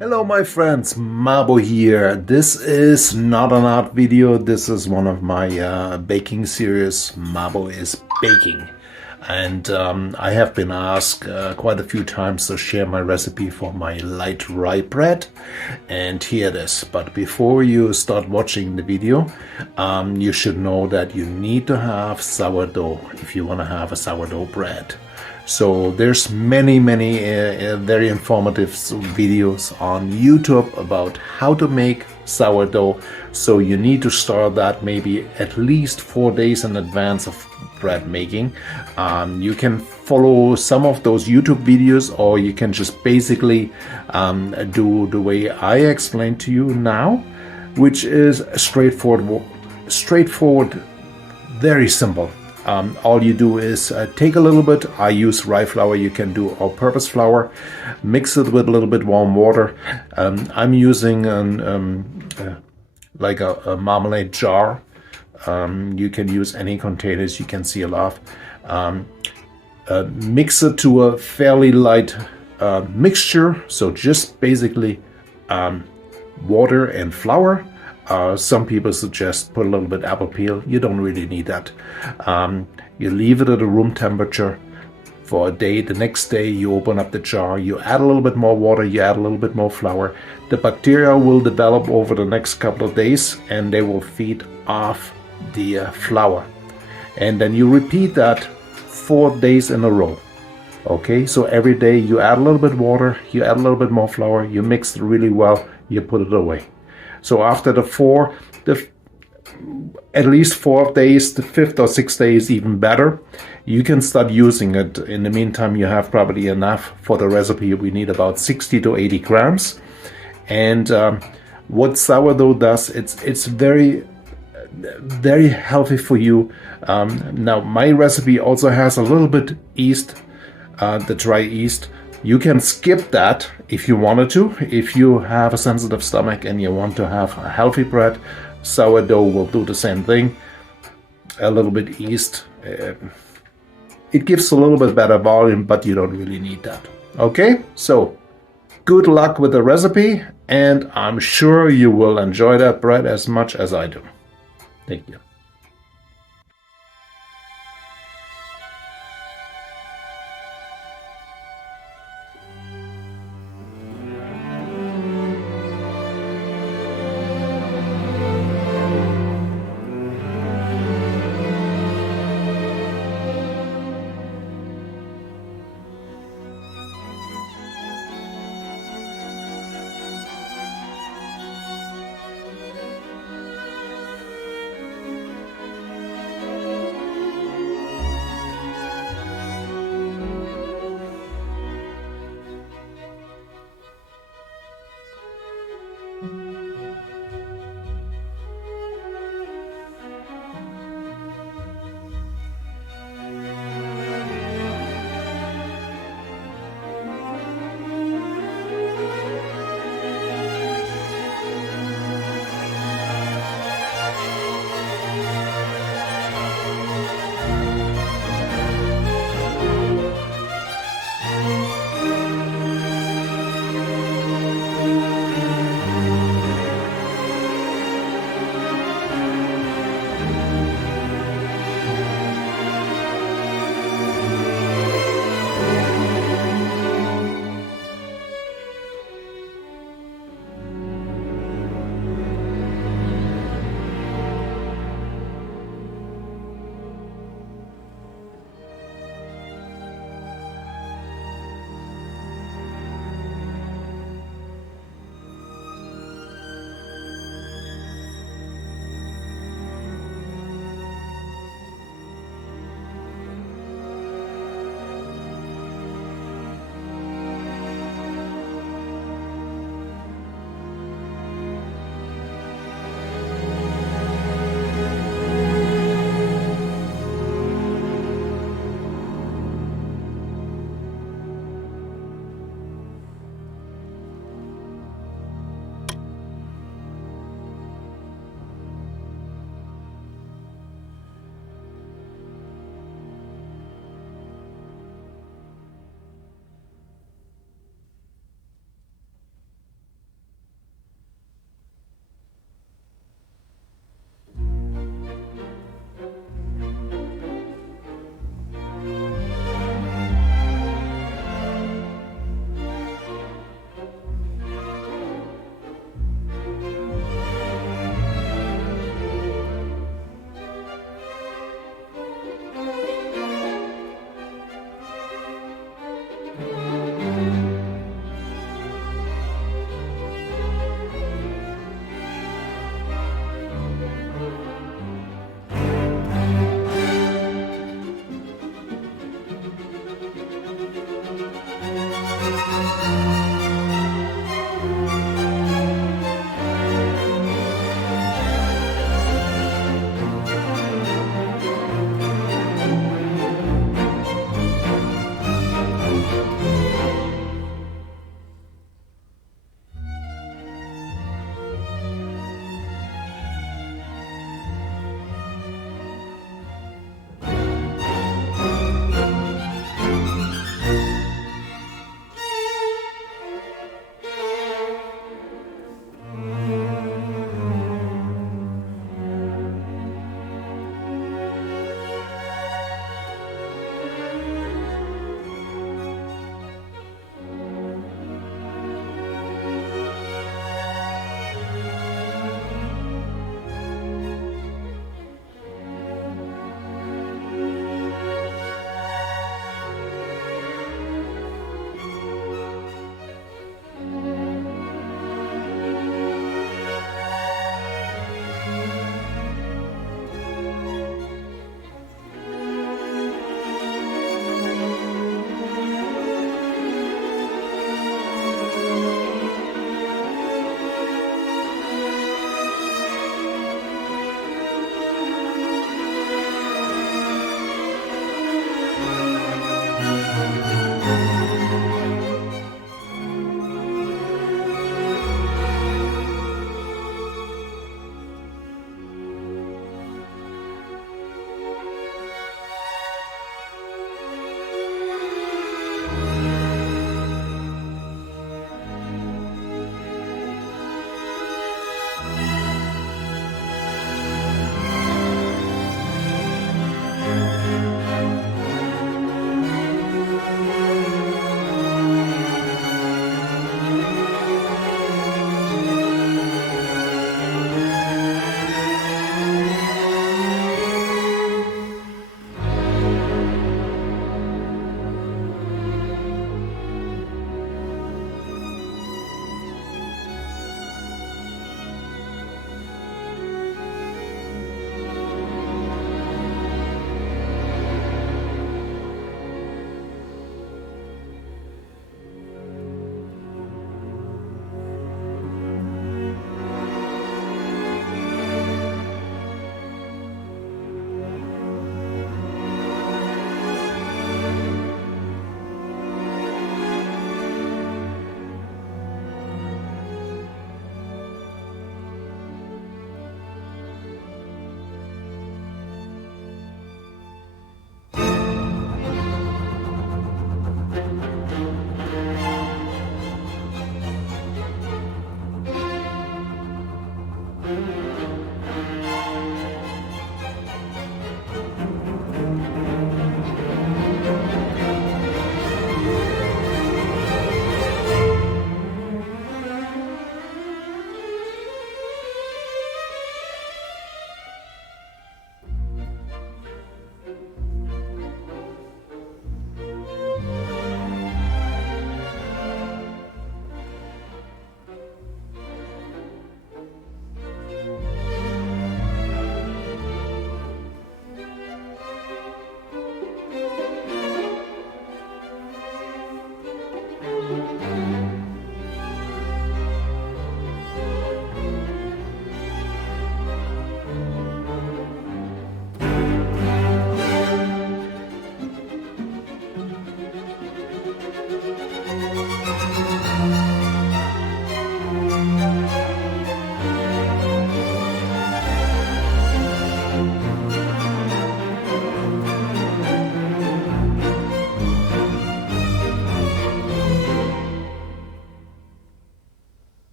Hello my friends, MABO here. This is not an art video, this is one of my baking series. MABO is baking. And I have been asked quite a few times to share my recipe for my Light-Rye bread. And here it is. But before you start watching the video, you should know that you need to have sourdough if you want to have a sourdough bread. So there's many very informative videos on YouTube about how to make sourdough. So you need to start that maybe at least 4 days in advance of bread making. You can follow some of those YouTube videos, or you can just basically do the way I explained to you now, which is straightforward, very simple. All you do is take a little bit. I use rye flour. You can do all-purpose flour. Mix it with a little bit warm water. I'm using like a marmalade jar. You can use any containers you can seal off. Mix it to a fairly light mixture. So just basically water and flour. Some people suggest put a little bit apple peel. You don't really need that. You leave it at a room temperature for a day. The next day you open up the jar, you add a little bit more water, you add a little bit more flour. The bacteria will develop over the next couple of days and they will feed off the flour. And then you repeat that 4 days in a row. Okay, so every day you add a little bit water, you add a little bit more flour, you mix it really well, you put it away. So after at least 4 days, the 5th or 6th day is even better. You can start using it. In the meantime, you have probably enough for the recipe. We need about 60 to 80 grams. And what sourdough does, it's very healthy for you. Now, my recipe also has a little bit yeast, the dry yeast. You can skip that if you wanted to. If you have a sensitive stomach and you want to have a healthy bread, sourdough will do the same thing. A little bit yeast. It gives a little bit better volume, but you don't really need that. Okay, so good luck with the recipe, and I'm sure you will enjoy that bread as much as I do. Thank you.